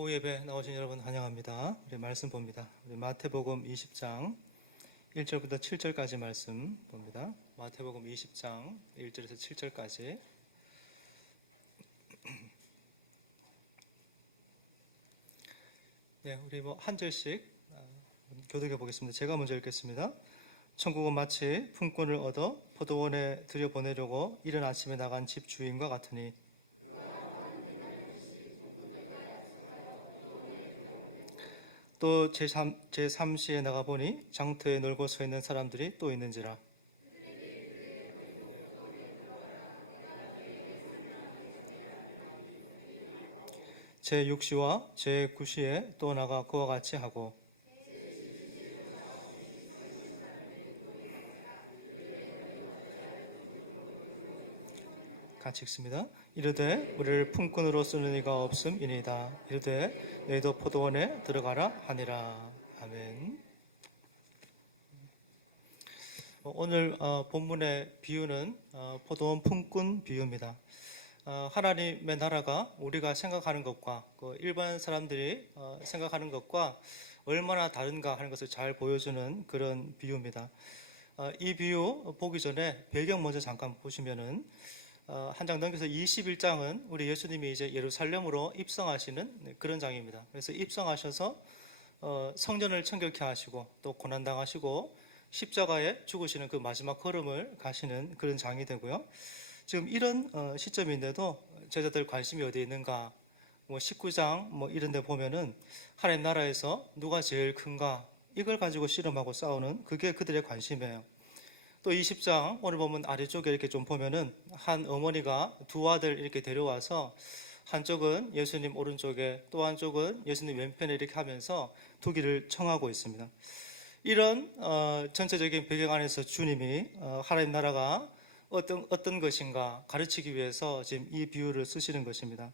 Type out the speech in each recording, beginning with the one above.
오후 예배 나오신 여러분 환영합니다. 우리 말씀 봅니다. 우리 마태복음 20장 1절부터 7절까지 말씀 봅니다. 마태복음 20장 1절에서 7절까지. 네, 우리 한 절씩 교독해 보겠습니다. 제가 먼저 읽겠습니다. 천국은 마치 품꾼을 얻어 포도원에 들여보내려고 이른 아침에 나간 집 주인과 같으니 또 제3시에 나가보니 장터에 놀고 서 있는 사람들이 또 있는지라. 제6시와 제9시에 또 나가 그와 같이 하고 같이 읽습니다. 이르되 우리를 품꾼으로 쓰는 이가 없음이니이다. 이르되 너희도 포도원에 들어가라 하니라. 아멘. 오늘 본문의 비유는 포도원 품꾼 비유입니다. 하나님의 나라가 우리가 생각하는 것과 일반 사람들이 생각하는 것과 얼마나 다른가 하는 것을 잘 보여주는 그런 비유입니다. 이 비유 보기 전에 배경 먼저 잠깐 보시면은 한 장 넘겨서 21장은 우리 예수님이 이제 예루살렘으로 입성하시는 그런 장입니다. 그래서 입성하셔서 성전을 청결케 하시고 또 고난당하시고 십자가에 죽으시는 그 마지막 걸음을 가시는 그런 장이 되고요. 지금 이런 시점인데도 제자들 관심이 어디에 있는가? 19장 이런 데 보면은 하나님 나라에서 누가 제일 큰가? 이걸 가지고 씨름하고 싸우는 그게 그들의 관심이에요. 또 20장 오늘 보면 아래쪽에 이렇게 좀 보면은 한 어머니가 두 아들 이렇게 데려와서 한쪽은 예수님 오른쪽에 또 한쪽은 예수님 왼편에 이렇게 하면서 두기를 청하고 있습니다. 이런 전체적인 배경 안에서 주님이 하나님 나라가 어떤 것인가 가르치기 위해서 지금 이 비유를 쓰시는 것입니다.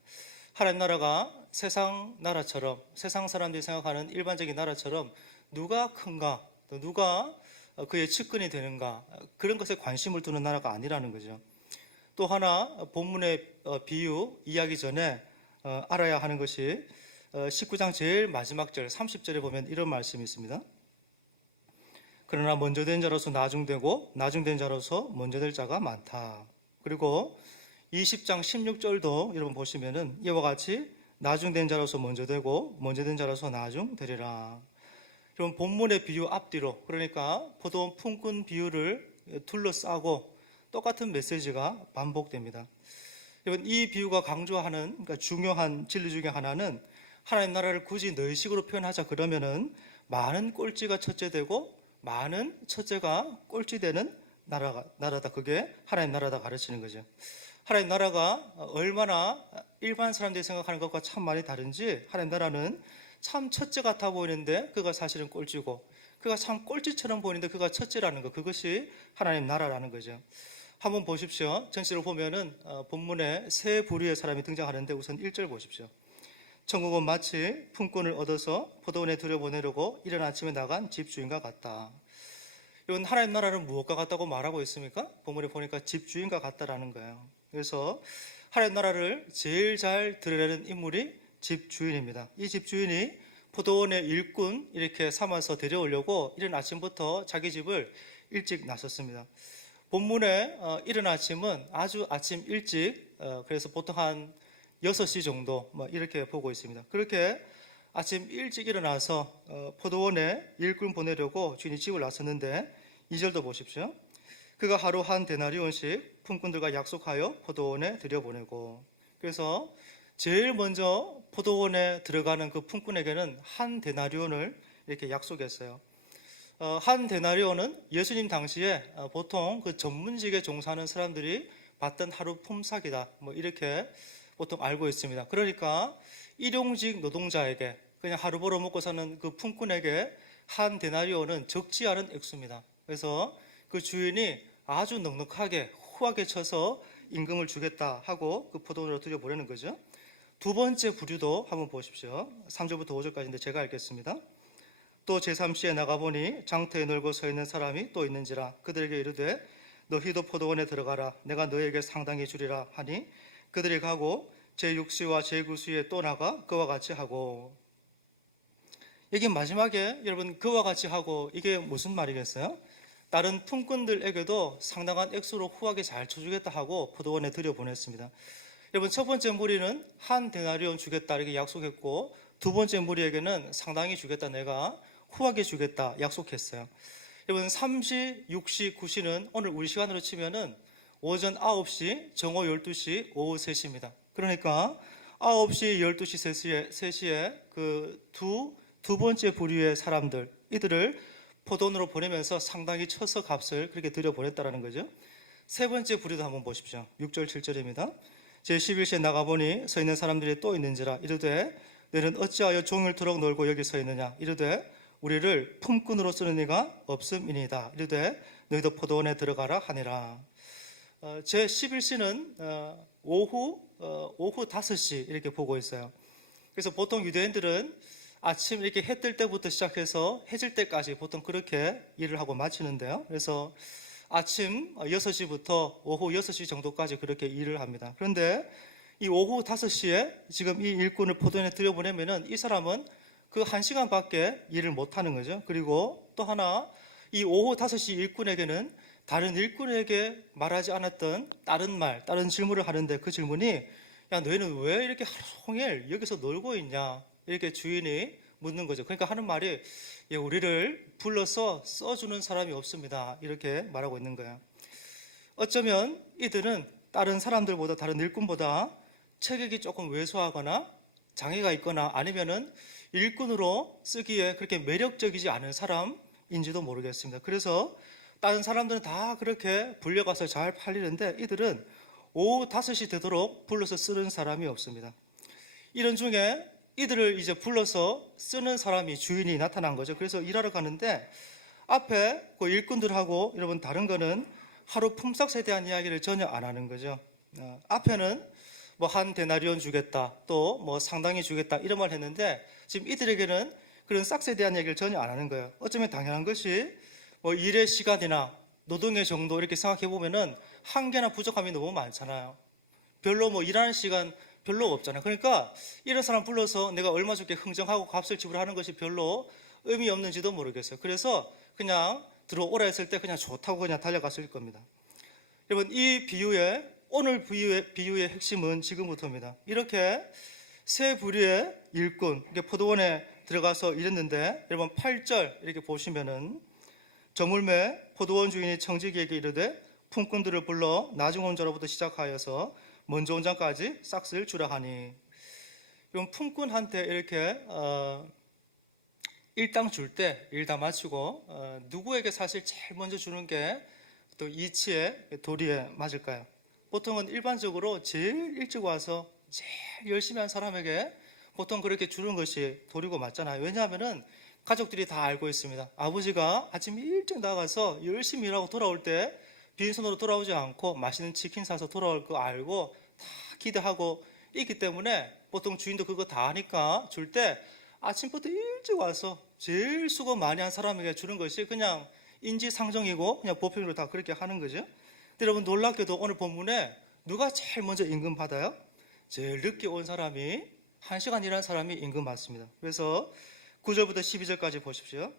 하나님 나라가 세상 나라처럼 세상 사람들이 생각하는 일반적인 나라처럼 누가 큰가 또 누가 그의 측근이 되는가 그런 것에 관심을 두는 나라가 아니라는 거죠. 또 하나 본문의 비유 이야기 전에 알아야 하는 것이 19장 제일 마지막 절 30절에 보면 이런 말씀이 있습니다. 그러나 먼저 된 자로서 나중되고 나중된 자로서 먼저 될 자가 많다. 그리고 20장 16절도 여러분 보시면은 이와 같이 나중된 자로서 먼저 되고 먼저 된 자로서 나중되리라. 그럼 본문의 비유 앞뒤로 그러니까 포도원 품꾼 비유를 둘러싸고 똑같은 메시지가 반복됩니다. 여러분 이 비유가 강조하는 그러니까 중요한 진리 중에 하나는 하나님 나라를 굳이 너희식으로 표현하자 그러면은 많은 꼴찌가 첫째되고 많은 첫째가 꼴찌되는 나라다. 그게 하나님 나라다 가르치는 거죠. 하나님 나라가 얼마나 일반 사람들이 생각하는 것과 참 많이 다른지 하나님 나라는 참 첫째 같아 보이는데 그가 사실은 꼴찌고 그가 참 꼴찌처럼 보이는데 그가 첫째라는 것 그것이 하나님 나라라는 거죠. 한번 보십시오. 전체로 보면은 본문에 세 부류의 사람이 등장하는데 우선 1절 보십시오. 천국은 마치 품꾼을 얻어서 포도원에 들여보내려고 이른 아침에 나간 집주인과 같다. 이건 하나님 나라는 무엇과 같다고 말하고 있습니까? 본문에 보니까 집주인과 같다라는 거예요. 그래서 하나님 나라를 제일 잘 드러내는 인물이 집주인입니다. 이 집주인이 포도원의 일꾼 이렇게 삼아서 데려오려고 이른 아침부터 자기 집을 일찍 나섰습니다. 본문에 이른 아침은 아주 아침 일찍 그래서 보통 한 6시 정도 이렇게 보고 있습니다. 그렇게 아침 일찍 일어나서 포도원에 일꾼 보내려고 주인이 집을 나섰는데 2절도 보십시오. 그가 하루 한 데나리온씩 품꾼들과 약속하여 포도원에 들여보내고 그래서 제일 먼저 포도원에 들어가는 그 품꾼에게는 한 데나리온을 이렇게 약속했어요. 한 데나리온은 예수님 당시에 보통 그 전문직에 종사하는 사람들이 받던 하루 품삯이다. 이렇게 보통 알고 있습니다. 그러니까 일용직 노동자에게 그냥 하루 벌어 먹고 사는 그 품꾼에게 한 데나리온은 적지 않은 액수입니다. 그래서 그 주인이 아주 넉넉하게 후하게 쳐서 임금을 주겠다 하고 그 포도원으로 들여보내는 거죠. 두 번째 부류도 한번 보십시오. 3절부터 5절까지인데 제가 읽겠습니다. 또 제3시에 나가보니 장터에 놀고 서 있는 사람이 또 있는지라. 그들에게 이르되 너희도 포도원에 들어가라. 내가 너희에게 상당히 주리라 하니 그들이 가고 제6시와 제9시에 또 나가 그와 같이 하고. 여기 마지막에 여러분 그와 같이 하고 이게 무슨 말이겠어요? 다른 품꾼들에게도 상당한 액수로 후하게 잘 쳐주겠다 하고 포도원에 들여보냈습니다. 여러분 첫 번째 무리는 한 데나리온 주겠다 이렇게 약속했고, 두 번째 무리에게는 상당히 주겠다, 내가 후하게 주겠다 약속했어요. 여러분 3시, 6시, 9시는 오늘 우리 시간으로 치면은 오전 9시, 정오 12시, 오후 3시입니다. 그러니까 9시, 12시, 3시에 그 두 번째 부류의 사람들, 이들을 포도원으로 보내면서 상당히 쳐서 값을 그렇게 들여보냈다는 거죠. 세 번째 부류도 한번 보십시오. 6절, 7절입니다. 제11시에 나가보니 서 있는 사람들이 또 있는지라 이르되 너희는 어찌하여 종일토록 놀고 여기 서 있느냐 이르되 우리를 품꾼으로 쓰는 이가 없음이니이다. 이르되 너희도 포도원에 들어가라 하니라. 제11시는 오후 5시 이렇게 보고 있어요. 그래서 보통 유대인들은 아침 이렇게 해 뜰 때부터 시작해서 해질 때까지 보통 그렇게 일을 하고 마치는데요. 그래서 아침 6시부터 오후 6시 정도까지 그렇게 일을 합니다. 그런데 이 오후 5시에 지금 이 일꾼을 포도원에 들여보내면은 이 사람은 그 1시간밖에 일을 못 하는 거죠. 그리고 또 하나, 이 오후 5시 일꾼에게는 다른 일꾼에게 말하지 않았던 다른 질문을 하는데, 그 질문이 야 너희는 왜 이렇게 하루 종일 여기서 놀고 있냐 이렇게 주인이 묻는 거죠. 그러니까 하는 말이 우리를 불러서 써주는 사람이 없습니다 이렇게 말하고 있는 거예요. 어쩌면 이들은 다른 사람들보다, 다른 일꾼보다 체격이 조금 왜소하거나 장애가 있거나 아니면은 일꾼으로 쓰기에 그렇게 매력적이지 않은 사람인지도 모르겠습니다. 그래서 다른 사람들은 다 그렇게 불려가서 잘 팔리는데 이들은 오후 5시 되도록 불러서 쓰는 사람이 없습니다. 이런 중에 이들을 이제 불러서 쓰는 사람이, 주인이 나타난 거죠. 그래서 일하러 가는데 앞에 그 일꾼들하고 여러분 다른 거는 하루 품삯에 대한 이야기를 전혀 안 하는 거죠. 앞에는 뭐 한 데나리온 주겠다, 또 뭐 상당히 주겠다 이런 말 했는데 지금 이들에게는 그런 싹스에 대한 얘기를 전혀 안 하는 거예요. 어쩌면 당연한 것이 뭐 일의 시간이나 노동의 정도 이렇게 생각해 보면은 한계나 부족함이 너무 많잖아요. 별로 뭐 일하는 시간 별로 없잖아요. 그러니까 이런 사람 불러서 내가 얼마 줄게 흥정하고 값을 지불하는 것이 별로 의미 없는지도 모르겠어요. 그래서 그냥 들어오라 했을 때 그냥 좋다고 그냥 달려갔을 겁니다. 여러분 이 비유의, 오늘 비유의 핵심은 지금부터입니다. 이렇게 세 부류의 일꾼, 포도원에 들어가서 일했는데 여러분 8절 이렇게 보시면은 저물매 포도원 주인이 청지기에게 이르되 품꾼들을 불러 나중 온 자로부터 시작하여서 먼저 온 자까지 싹스를 주라 하니. 그럼 품꾼한테 이렇게 일당 줄 때 일 다 마치고 누구에게 사실 제일 먼저 주는 게 또 이치의 도리에 맞을까요? 보통은 일반적으로 제일 일찍 와서 제일 열심히 한 사람에게 보통 그렇게 주는 것이 도리고 맞잖아요. 왜냐하면은 가족들이 다 알고 있습니다. 아버지가 아침 일찍 나가서 열심히 일하고 돌아올 때 빈손으로 돌아오지 않고 맛있는 치킨 사서 돌아올 거 알고 다 기대하고 있기 때문에 보통 주인도 그거 다 아니까 줄 때 아침부터 일찍 와서 제일 수고 많이 한 사람에게 주는 것이 그냥 인지상정이고 그냥 보편으로 다 그렇게 하는 거죠. 근데 여러분 놀랍게도 오늘 본문에 누가 제일 먼저 임금 받아요? 제일 늦게 온 사람이, 1시간 일한 사람이 임금 받습니다. 그래서 9절부터 12절까지 보십시오.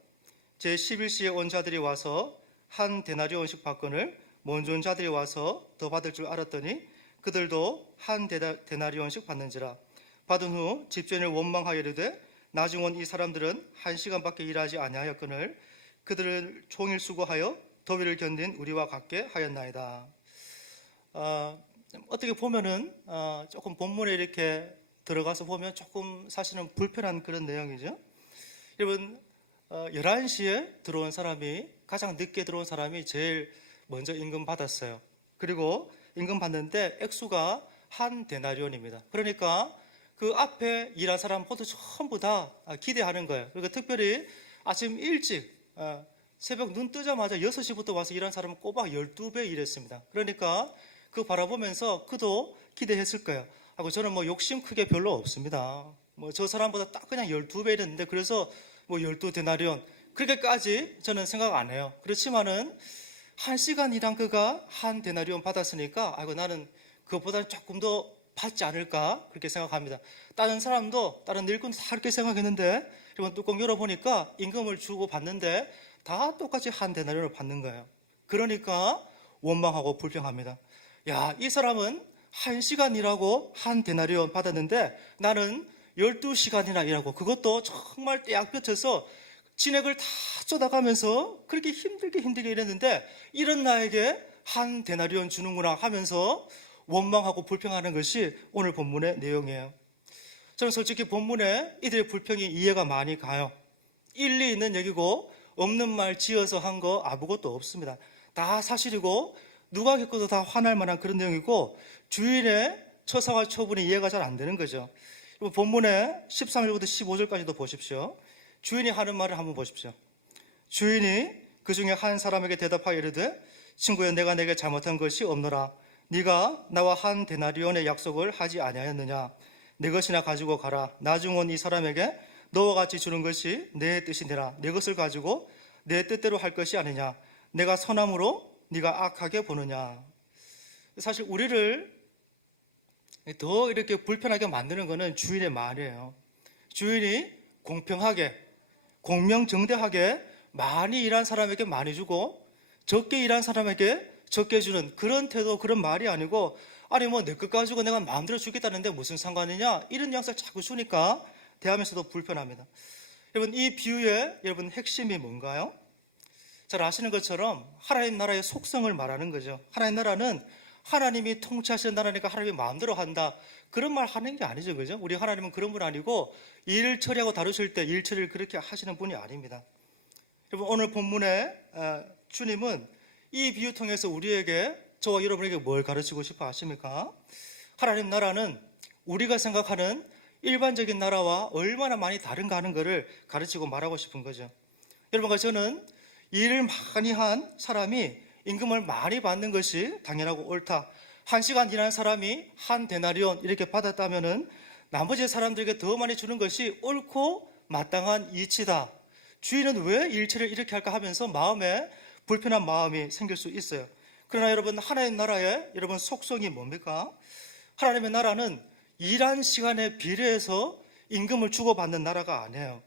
제11시에 온 자들이 와서 한 데나리온씩 받건을 먼저 온 자들이 와서 더 받을 줄 알았더니 그들도 한 데나리온씩 받는지라. 받은 후 집주인을 원망하여 이르되 나중 온 이 사람들은 1시간밖에 일하지 아니하였거늘 그들을 종일 수고하여 더위를 견딘 우리와 같게 하였나이다. 어떻게 보면은 조금 본문에 이렇게 들어가서 보면 조금 사실은 불편한 그런 내용이죠. 여러분 11시에 들어온 사람이, 가장 늦게 들어온 사람이 제일 먼저 임금 받았어요. 그리고 임금 받는데 액수가 한 데나리온입니다. 그러니까 그 앞에 일한 사람 모두 전부 다 기대하는 거예요. 그러니까 특별히 아침 일찍 새벽 눈 뜨자마자 6시부터 와서 일한 사람은 꼬박 12배 일했습니다. 그러니까 그 바라보면서 그도 기대했을 거예요. 하고 저는 뭐 욕심 크게 별로 없습니다. 뭐 저 사람보다 딱 그냥 12배 일했는데 그래서 뭐 12데나리온 그렇게까지 저는 생각 안 해요. 그렇지만은 1시간 일한 그가 한 데나리온 받았으니까 아이고 나는 그것보다는 조금 더 받지 않을까 그렇게 생각합니다. 다른 사람도 다른 일꾼도 다 그렇게 생각했는데 여러분 뚜껑 열어보니까 임금을 주고 받는데 다 똑같이 한 데나리온을 받는 거예요. 그러니까 원망하고 불평합니다. 야, 이 사람은 1시간 일하고 한 데나리온 받았는데 나는 12시간이나 일하고 그것도 정말 떼약 볕에서 진액을 다 쏟아가면서 그렇게 힘들게 일했는데 이런 나에게 한 데나리온 주는구나 하면서 원망하고 불평하는 것이 오늘 본문의 내용이에요. 저는 솔직히 본문에 이들의 불평이 이해가 많이 가요. 일리 있는 얘기고 없는 말 지어서 한 거 아무것도 없습니다. 다 사실이고 누가 겪어도 다 화날 만한 그런 내용이고 주인의 처사와 처분이 이해가 잘 안 되는 거죠. 본문에 13절부터 15절까지도 보십시오. 주인이 하는 말을 한번 보십시오. 주인이 그 중에 한 사람에게 대답하여 이르되 친구여 내가 내게 잘못한 것이 없노라. 네가 나와 한 데나리온의 약속을 하지 아니하였느냐. 내 것이나 가지고 가라. 나중 온 이 사람에게 너와 같이 주는 것이 내 뜻이니라. 내 것을 가지고 내 뜻대로 할 것이 아니냐. 내가 선함으로 네가 악하게 보느냐. 사실 우리를 더 이렇게 불편하게 만드는 것은 주인의 말이에요. 주인이 공평하게 공명정대하게 많이 일한 사람에게 많이 주고 적게 일한 사람에게 적게 주는 그런 태도, 그런 말이 아니고 아니 뭐 내 것 가지고 내가 마음대로 주겠다는데 무슨 상관이냐 이런 뉘앙스를 자꾸 주니까 대하면서도 불편합니다. 여러분 이 비유의 여러분 핵심이 뭔가요? 잘 아시는 것처럼 하나님 나라의 속성을 말하는 거죠. 하나님 나라는 하나님이 통치하시는 나라니까 하나님이 마음대로 한다 그런 말 하는 게 아니죠, 그죠? 우리 하나님은 그런 분 아니고 일 처리하고 다루실 때 일 처리를 그렇게 하시는 분이 아닙니다. 여러분 오늘 본문에 주님은 이 비유 통해서 우리에게 저와 여러분에게 뭘 가르치고 싶어 하십니까? 하나님 나라는 우리가 생각하는 일반적인 나라와 얼마나 많이 다른가 하는 것을 가르치고 말하고 싶은 거죠. 여러분과 저는 일을 많이 한 사람이 임금을 많이 받는 것이 당연하고 옳다. 1시간 일한 사람이 한 데나리온 이렇게 받았다면은 나머지 사람들에게 더 많이 주는 것이 옳고 마땅한 이치다. 주인은 왜 일처리를 이렇게 할까 하면서 마음에 불편한 마음이 생길 수 있어요. 그러나 여러분 하나님 나라의 여러분 속성이 뭡니까? 하나님의 나라는 일한 시간에 비례해서 임금을 주고받는 나라가 아니에요.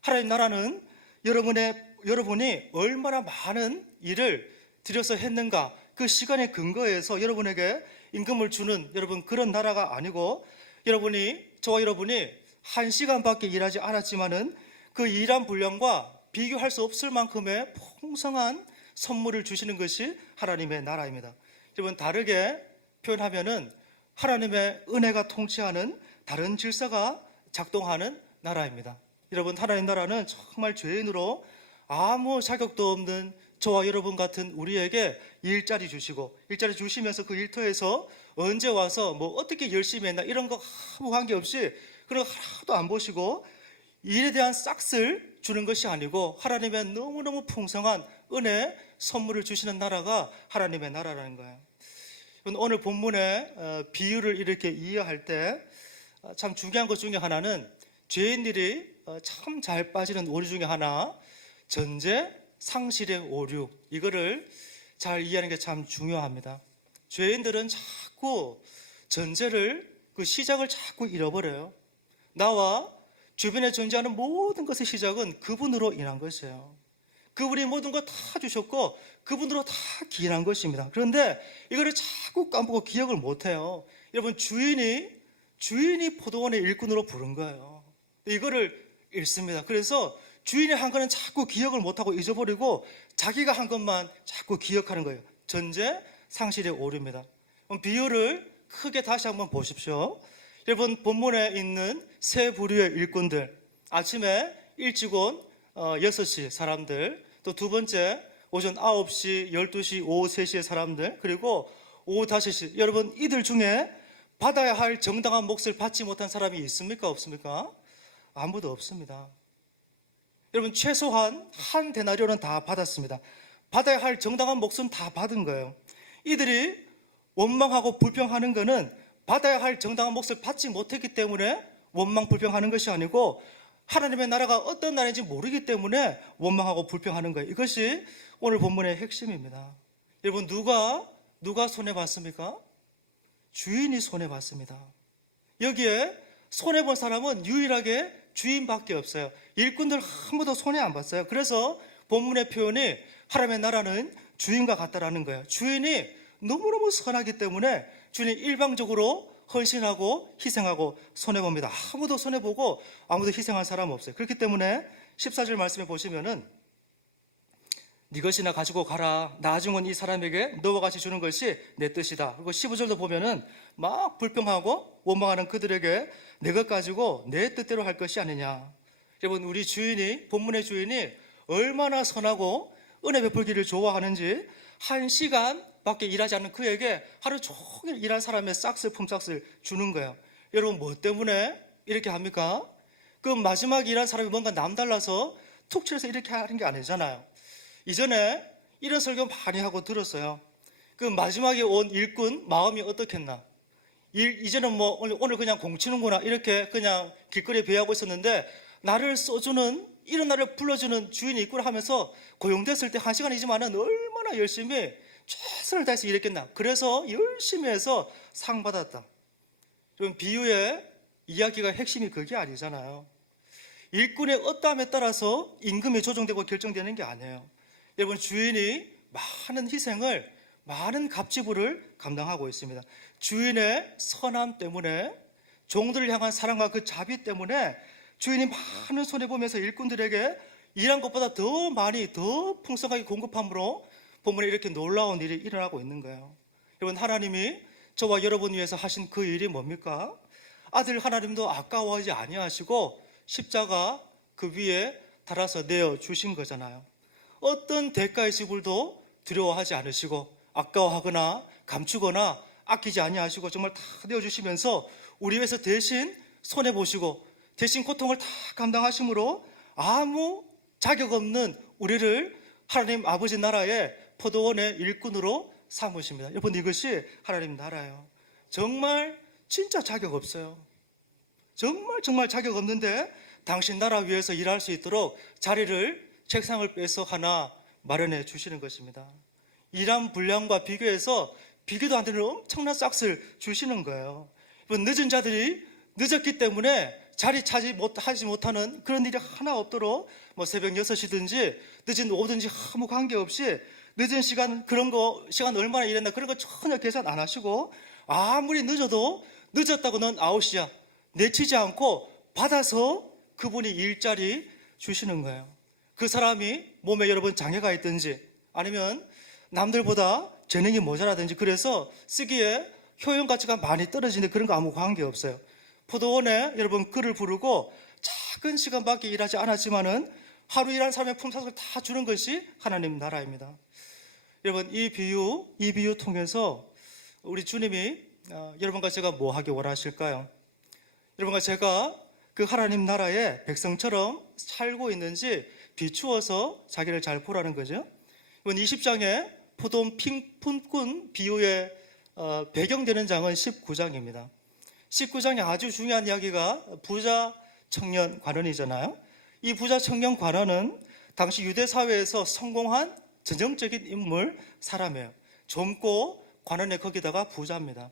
하나님 나라는 여러분이 얼마나 많은 일을 들여서 했는가 그 시간의 근거에서 여러분에게 임금을 주는 여러분 그런 나라가 아니고 저와 여러분이 1시간밖에 일하지 않았지만은 그 일한 분량과 비교할 수 없을 만큼의 풍성한 선물을 주시는 것이 하나님의 나라입니다. 여러분 다르게 표현하면은 하나님의 은혜가 통치하는 다른 질서가 작동하는 나라입니다. 여러분 하나님 나라는 정말 죄인으로 아무 자격도 없는 저와 여러분 같은 우리에게 일자리 주시면서 그 일터에서 언제 와서 뭐 어떻게 열심히 했나 이런 거 아무 관계없이 그런 거 하나도 안 보시고 일에 대한 싹쓸 주는 것이 아니고 하나님의 너무너무 풍성한 은혜 선물을 주시는 나라가 하나님의 나라라는 거예요. 오늘 본문의 비유를 이렇게 이해할 때 참 중요한 것 중에 하나는 죄인들이 참 잘 빠지는 오류 중에 하나 전제 상실의 오류 이거를 잘 이해하는 게 참 중요합니다. 죄인들은 자꾸 전제를 그 시작을 자꾸 잃어버려요. 나와 주변에 존재하는 모든 것의 시작은 그분으로 인한 것이에요. 그분이 모든 거 다 주셨고 그분으로 다 기인한 것입니다. 그런데 이거를 자꾸 까먹고 기억을 못해요. 여러분 주인이 포도원의 일꾼으로 부른 거예요. 이거를 잃습니다. 그래서 주인이 한 거는 자꾸 기억을 못하고 잊어버리고 자기가 한 것만 자꾸 기억하는 거예요. 전제 상실의 오류입니다. 비유를 크게 다시 한번 보십시오. 여러분 본문에 있는 세 부류의 일꾼들, 아침에 일찍 온 6시 사람들, 또 두 번째 오전 9시, 12시, 오후 3시의 사람들, 그리고 오후 5시. 여러분 이들 중에 받아야 할 정당한 몫을 받지 못한 사람이 있습니까? 없습니까? 아무도 없습니다. 여러분 최소한 한 데나리온은 다 받았습니다. 받아야 할 정당한 몫은 다 받은 거예요. 이들이 원망하고 불평하는 것은 받아야 할 정당한 몫을 받지 못했기 때문에 원망 불평하는 것이 아니고 하나님의 나라가 어떤 나라인지 모르기 때문에 원망하고 불평하는 거예요. 이것이 오늘 본문의 핵심입니다. 여러분 누가 손해봤습니까? 주인이 손해봤습니다. 여기에 손해본 사람은 유일하게 주인밖에 없어요. 일꾼들 한 번도 손해 안 봤어요. 그래서 본문의 표현이 하나님의 나라는 주인과 같다라는 거예요. 주인이 너무너무 선하기 때문에 주인이 일방적으로 헌신하고 희생하고 손해봅니다. 아무도 손해보고 아무도 희생한 사람 없어요. 그렇기 때문에 14절 말씀에 보시면은 네 것이나 가지고 가라. 나중은 이 사람에게 너와 같이 주는 것이 내 뜻이다. 그리고 15절도 보면은 막 불평하고 원망하는 그들에게 내 것 가지고 내 뜻대로 할 것이 아니냐. 여러분, 우리 주인이, 본문의 주인이 얼마나 선하고 은혜 베풀기를 좋아하는지 1시간밖에 일하지 않는 그에게 하루 종일 일한 사람의 싹쓸 품삯을 주는 거예요. 여러분, 뭐 때문에 이렇게 합니까? 그 마지막에 일한 사람이 뭔가 남달라서 툭 치려서 이렇게 하는 게 아니잖아요. 이전에 이런 설교 많이 하고 들었어요. 그 마지막에 온 일꾼 마음이 어떻겠나. 이제는 뭐 오늘 그냥 공치는구나 이렇게 그냥 길거리에 배회하고 있었는데, 나를 써주는, 이런 나를 불러주는 주인이 있구나 하면서 고용됐을 때 1시간이지만은 얼마나 열심히 최선을 다해서 일했겠나. 그래서 열심히 해서 상 받았다. 좀 비유의 이야기가 핵심이 그게 아니잖아요. 일꾼의 어떠함에 따라서 임금이 조정되고 결정되는 게 아니에요. 여러분, 주인이 많은 희생을, 많은 갑지부를 감당하고 있습니다. 주인의 선함 때문에, 종들을 향한 사랑과 그 자비 때문에 주인이 많은 손해보면서 일꾼들에게 일한 것보다 더 많이, 더 풍성하게 공급함으로 본문에 이렇게 놀라운 일이 일어나고 있는 거예요. 여러분, 하나님이 저와 여러분 위해서 하신 그 일이 뭡니까? 아들 하나님도 아까워하지 아니하시고 십자가 그 위에 달아서 내어주신 거잖아요. 어떤 대가의 지불도 두려워하지 않으시고 아까워하거나 감추거나 아끼지 아니하시고 정말 다 내어주시면서 우리 위해서 대신 손해보시고 대신 고통을 다 감당하심으로 아무 자격 없는 우리를 하나님 아버지 나라의 포도원의 일꾼으로 삼으십니다. 여러분, 이것이 하나님 나라예요. 정말 진짜 자격 없어요. 정말 자격 없는데 당신 나라 위해서 일할 수 있도록 자리를, 책상을 빼서 하나 마련해 주시는 것입니다. 일한 분량과 비교해서 비교도 안 되는 엄청난 싹을 주시는 거예요. 늦은 자들이 늦었기 때문에 자리 하지 못하는 그런 일이 하나 없도록 새벽 6시든지 늦은 오후든지 아무 관계없이 늦은 시간, 그런 거 시간 얼마나 일했나 그런 거 전혀 계산 안 하시고 아무리 늦어도 늦었다고 넌 아웃이야 내치지 않고 받아서 그분이 일자리 주시는 거예요. 그 사람이 몸에 여러분 장애가 있든지 아니면 남들보다 재능이 모자라든지 그래서 쓰기에 효용 가치가 많이 떨어지는데 그런 거 아무 관계없어요. 포도원에 여러분 글을 부르고 작은 시간밖에 일하지 않았지만은 하루 일한 사람의 품삯을 다 주는 것이 하나님 나라입니다. 여러분, 이 비유 통해서 우리 주님이 여러분과 제가 뭐 하기 원하실까요? 여러분과 제가 그 하나님 나라의 백성처럼 살고 있는지 비추어서 자기를 잘 보라는 거죠. 이번 20장에 포도원 품꾼 비유의 배경되는 장은 19장입니다. 19장에 아주 중요한 이야기가 부자 청년 관원이잖아요. 이 부자 청년 관원은 당시 유대 사회에서 성공한 전형적인 인물, 사람이에요. 젊고 관원에 거기다가 부자입니다.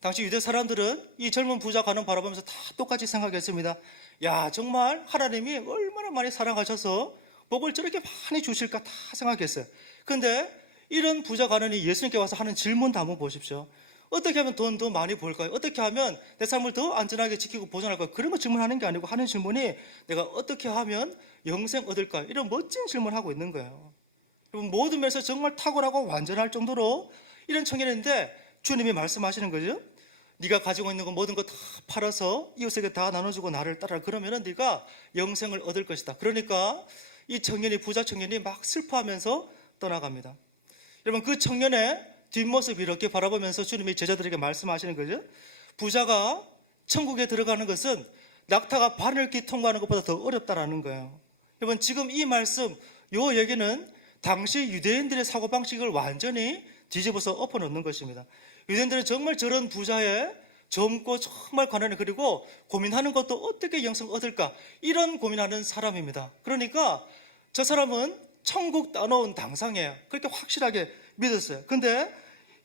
당시 유대 사람들은 이 젊은 부자 관원 바라보면서 다 똑같이 생각했습니다. 야, 정말 하나님이 얼마나 많이 사랑하셔서 복을 저렇게 많이 주실까 다 생각했어요. 그런데 이런 부자 관원이 예수님께 와서 하는 질문도 한번 보십시오. 어떻게 하면 돈 더 많이 벌까요? 어떻게 하면 내 삶을 더 안전하게 지키고 보존할까요? 그런 거 질문하는 게 아니고 하는 질문이 내가 어떻게 하면 영생 얻을까요? 이런 멋진 질문을 하고 있는 거예요. 모든 면에서 정말 탁월하고 완전할 정도로 이런 청년인데 주님이 말씀하시는 거죠. 네가 가지고 있는 거 모든 거 다 팔아서 이웃에게 다 나눠주고 나를 따라. 그러면은 네가 영생을 얻을 것이다. 그러니까 이 청년이, 부자 청년이 막 슬퍼하면서 떠나갑니다. 여러분, 그 청년의 뒷모습 이렇게 바라보면서 주님이 제자들에게 말씀하시는 거죠. 부자가 천국에 들어가는 것은 낙타가 바늘길 통과하는 것보다 더 어렵다라는 거예요. 여러분, 지금 이 말씀, 요 얘기는 당시 유대인들의 사고방식을 완전히 뒤집어서 엎어놓는 것입니다. 유대인들은 정말 저런 부자의 젊고 정말 가난해, 그리고 고민하는 것도 어떻게 영생 얻을까, 이런 고민하는 사람입니다. 그러니까 저 사람은 천국 따놓은 당상이에요. 그렇게 확실하게 믿었어요. 근데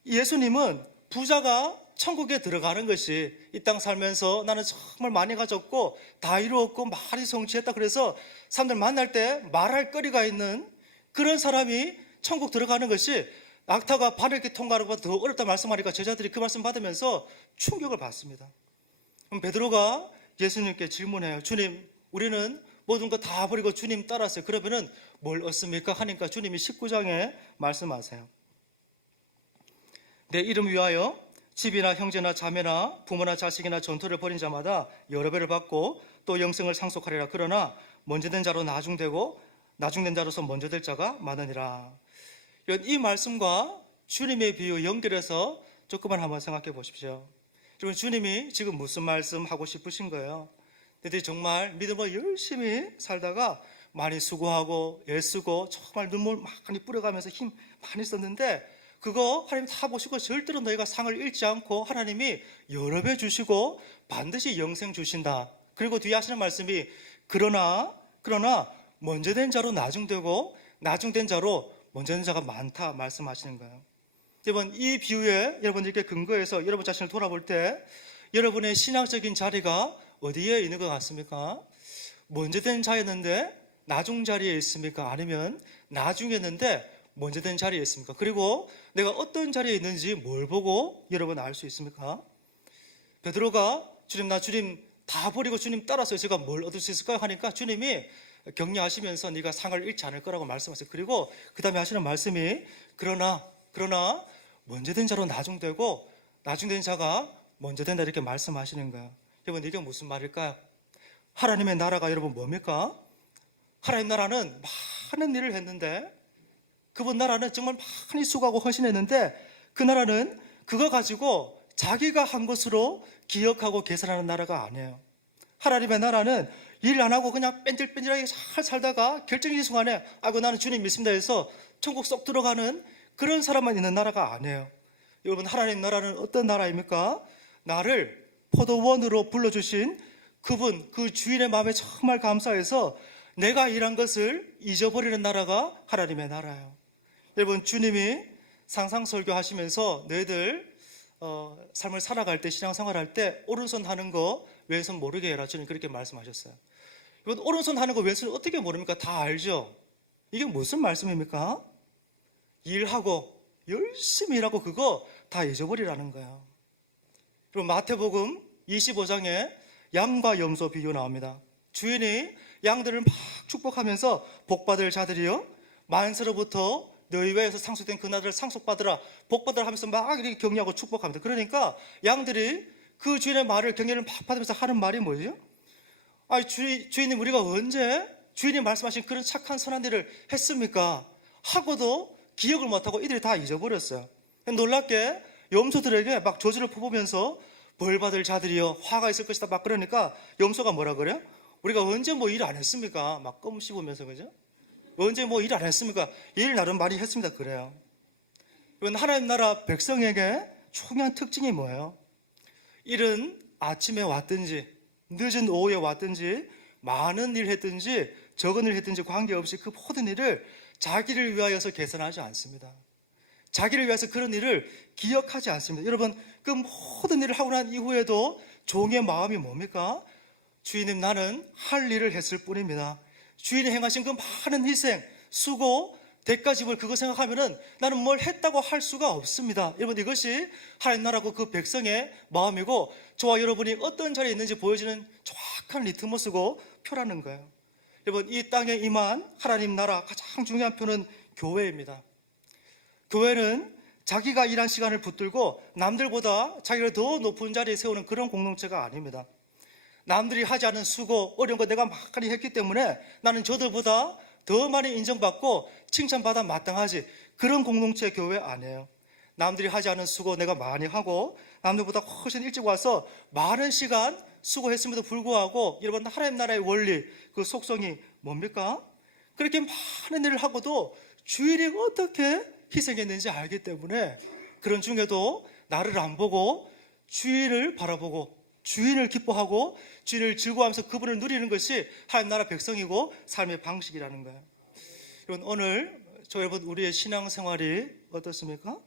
예수님은 부자가 천국에 들어가는 것이 이 땅 살면서 나는 정말 많이 가졌고 다 이루었고 많이 성취했다. 그래서 사람들 만날 때 말할 거리가 있는 그런 사람이 천국 들어가는 것이 낙타가 바늘 이렇게 통과하는 것보다 더 어렵다 말씀하니까 제자들이 그 말씀 받으면서 충격을 받습니다. 그럼 베드로가 예수님께 질문해요. 주님, 우리는 모든 거 다 버리고 주님 따랐어요. 그러면은 뭘 얻습니까? 하니까 주님이 19장에 말씀하세요. 내 이름 위하여 집이나 형제나 자매나 부모나 자식이나 전토를 벌인 자마다 여러 배를 받고 또 영생을 상속하리라. 그러나 먼저 된 자로 나중되고 나중된 자로서 먼저 될 자가 많으니라. 이 말씀과 주님의 비유 연결해서 조금만 한번 생각해 보십시오. 여러분, 주님이 지금 무슨 말씀하고 싶으신 거예요? 너희들이 정말 믿음으로 열심히 살다가 많이 수고하고 애쓰고 정말 눈물 많이 뿌려가면서 힘 많이 썼는데 그거 하나님 다 보시고 절대로 너희가 상을 잃지 않고 하나님이 여러 배 주시고 반드시 영생 주신다. 그리고 뒤에 하시는 말씀이 그러나 먼저 된 자로 나중되고 나중된 자로 먼저 된 자가 많다 말씀하시는 거예요. 여러분, 이 비유에 여러분들께 근거해서 여러분 자신을 돌아볼 때 여러분의 신앙적인 자리가 어디에 있는 것 같습니까? 먼저 된 자였는데 나중 자리에 있습니까? 아니면 나중이었는데 먼저 된 자리에 있습니까? 그리고 내가 어떤 자리에 있는지 뭘 보고 여러분 알 수 있습니까? 베드로가 주님, 나 주님 다 버리고 주님 따라서 제가 뭘 얻을 수 있을까요? 하니까 주님이 격려하시면서 네가 상을 잃지 않을 거라고 말씀하세요. 그리고 그 다음에 하시는 말씀이 그러나 먼저 된 자로 나중되고 나중된 자가 먼저 된다 이렇게 말씀하시는 거예요. 여러분, 이게 무슨 말일까요? 하나님의 나라가 여러분 뭡니까? 하나님 나라는 많은 일을 했는데 그분 나라는 정말 많이 수고하고 헌신했는데 그 나라는 그거 가지고 자기가 한 것으로 기억하고 계산하는 나라가 아니에요. 하나님의 나라는 일 안 하고 그냥 뺀질뺀질하게 잘 살다가 결정적인 순간에 아이고 나는 주님 믿습니다 해서 천국 쏙 들어가는 그런 사람만 있는 나라가 아니에요. 여러분, 하나님 나라는 어떤 나라입니까? 나를 포도원으로 불러주신 그분, 그 주인의 마음에 정말 감사해서 내가 일한 것을 잊어버리는 나라가 하나님의 나라예요. 여러분, 주님이 상상설교 하시면서 너희들 삶을 살아갈 때, 신앙생활할 때 오른손 하는 거 왼손 모르게 해라. 주님 그렇게 말씀하셨어요. 이건 오른손 하는 거 왼손 어떻게 모릅니까? 다 알죠? 이게 무슨 말씀입니까? 일하고 열심히 일하고 그거 다 잊어버리라는 거예요. 그리고 마태복음 25장에 양과 염소 비유 나옵니다. 주인이 양들을 막 축복하면서 복받을 자들이요 만세로부터 너희 외에서 상속된 그 나라를 상속받으라 복받으라 하면서 막 이렇게 격려하고 축복합니다. 그러니까 양들이 그 주인의 말을 격려를 막 받으면서 하는 말이 뭐죠? 주인님, 우리가 언제 주인이 말씀하신 그런 착한 선한 일을 했습니까? 하고도 기억을 못하고 이들이 다 잊어버렸어요. 놀랍게 염소들에게 막 저주를 퍼보면서 벌받을 자들이여 화가 있을 것이다 막 그러니까 염소가 뭐라 그래요? 우리가 언제 뭐 일 안 했습니까? 막 껌 씹으면서, 그죠? 언제 뭐 일 안 했습니까? 일 나름 많이 했습니다. 그래요. 이건 하나님 나라 백성에게 중요한 특징이 뭐예요? 일은 아침에 왔든지 늦은 오후에 왔든지 많은 일 했든지 적은 일 했든지 관계없이 그 모든 일을 자기를 위하여서 계산하지 않습니다. 자기를 위해서 그런 일을 기억하지 않습니다. 여러분, 그 모든 일을 하고 난 이후에도 종의 마음이 뭡니까? 주인님, 나는 할 일을 했을 뿐입니다. 주인이 행하신 그 많은 희생, 수고, 대가지불 그거 생각하면은 나는 뭘 했다고 할 수가 없습니다. 여러분, 이것이 하나님 나라고 그 백성의 마음이고 저와 여러분이 어떤 자리에 있는지 보여주는 정확한 리트머스고 표라는 거예요. 여러분, 이 땅에 임한 하나님 나라 가장 중요한 표는 교회입니다. 교회는 자기가 일한 시간을 붙들고 남들보다 자기를 더 높은 자리에 세우는 그런 공동체가 아닙니다. 남들이 하지 않은 수고, 어려운 거 내가 많이 했기 때문에 나는 저들보다 더 많이 인정받고 칭찬받아 마땅하지. 그런 공동체 교회 아니에요. 남들이 하지 않은 수고 내가 많이 하고 남들보다 훨씬 일찍 와서 많은 시간 수고했음에도 불구하고 여러분, 하나님 나라의 원리, 그 속성이 뭡니까? 그렇게 많은 일을 하고도 주인이 어떻게 희생했는지 알기 때문에 그런 중에도 나를 안 보고 주인을 바라보고 주인을 기뻐하고 주인을 즐거워하면서 그분을 누리는 것이 하나님 나라 백성이고 삶의 방식이라는 거예요. 여러분, 오늘 여러분 우리의 신앙생활이 어떻습니까?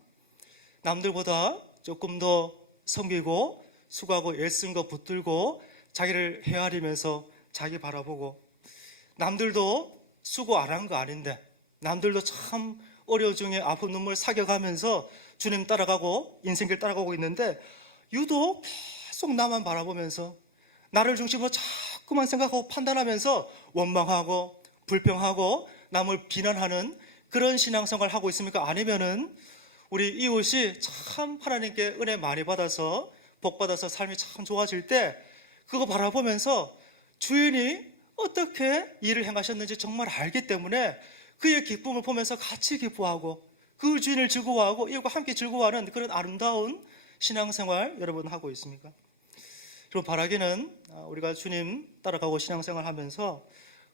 남들보다 조금 더 섬기고 수고하고 애쓴 거 붙들고 자기를 헤아리면서 자기 바라보고, 남들도 수고 안 한 거 아닌데 남들도 참 어려움 중에 아픈 눈물 사겨가면서 주님 따라가고 인생길 따라가고 있는데 유독 계속 나만 바라보면서 나를 중심으로 자꾸만 생각하고 판단하면서 원망하고 불평하고 남을 비난하는 그런 신앙생활을 하고 있습니까? 아니면은 우리 이웃이 참 하나님께 은혜 많이 받아서 복 받아서 삶이 참 좋아질 때 그거 바라보면서 주인이 어떻게 일을 행하셨는지 정말 알기 때문에 그의 기쁨을 보면서 같이 기뻐하고 그 주인을 즐거워하고 이웃과 함께 즐거워하는 그런 아름다운 신앙생활 여러분 하고 있습니까? 그럼 바라기는 우리가 주님 따라가고 신앙생활 하면서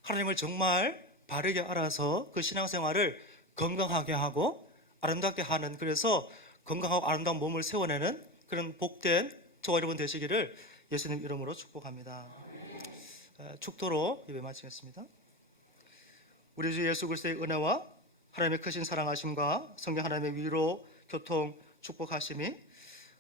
하나님을 정말 바르게 알아서 그 신앙생활을 건강하게 하고 아름답게 하는, 그래서 건강하고 아름다운 몸을 세워내는 그런 복된 저와 여러분 되시기를 예수님 이름으로 축복합니다. 축도로 예배 마치겠습니다. 우리 주 예수 그리스도의 은혜와 하나님의 크신 사랑하심과 성령 하나님의 위로 교통 축복하심이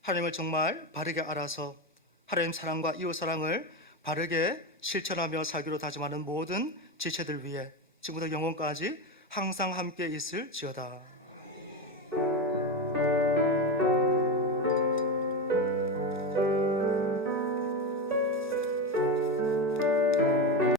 하나님을 정말 바르게 알아서 하나님 사랑과 이웃 사랑을 바르게 실천하며 살기로 다짐하는 모든 지체들 위해 지금부터 영원까지 항상 함께 있을지어다.